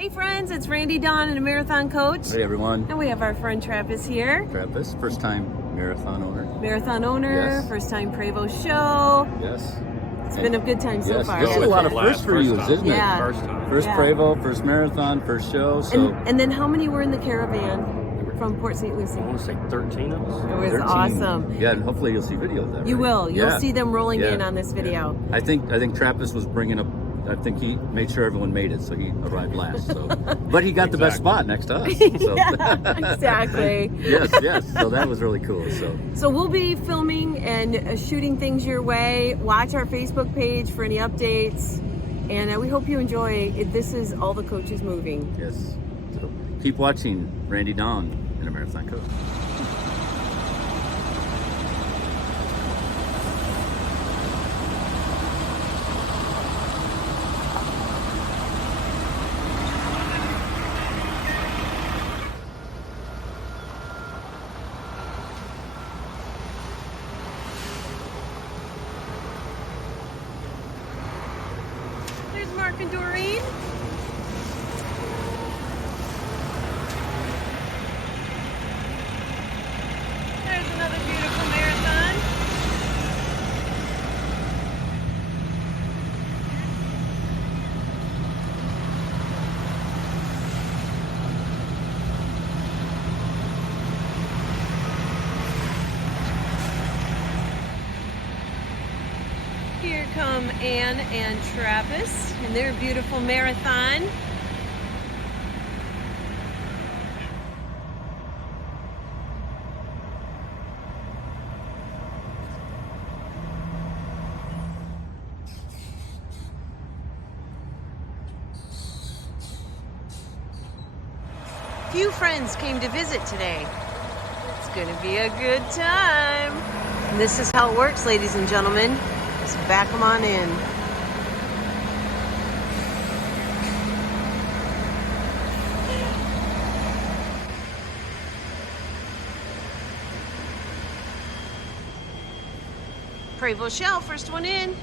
Hey friends, it's Randy Dawn and a marathon coach. Hey everyone. And we have our friend Travis here. Travis, first time marathon owner. Marathon owner, Yes. First time Prevost show. Yes. It's been a good time so Yes, far. this is a lot of hasn't firsts for you, isn't it? Yeah. First time. First Yeah. Prevost, first marathon, first show. it? So And then how many were in the caravan from Port St. Lucie? I want to say 13 of us. It was 13. awesome. Yeah, and hopefully you'll see video of that. You right? will. You'll Yeah. see them rolling Yeah. in on this video. Yeah. I think Travis was bringing up. I think he made sure everyone made it, so he arrived last. So, but he got the best spot next to us. So. Yeah, exactly. yes. So that was really cool. So we'll be filming and shooting things your way. Watch our Facebook page for any updates. And we hope you enjoy it. This is All the Coaches Moving. Yes. So keep watching Randy Dawn and a Marathon Coach. There's Mark and Doreen. There's another beautiful marathon. Here come Anne and Travis in their beautiful marathon. Few friends came to visit today. It's gonna be a good time. And this is how it works, ladies and gentlemen. Just back them on in. Prevost Shell, first one in.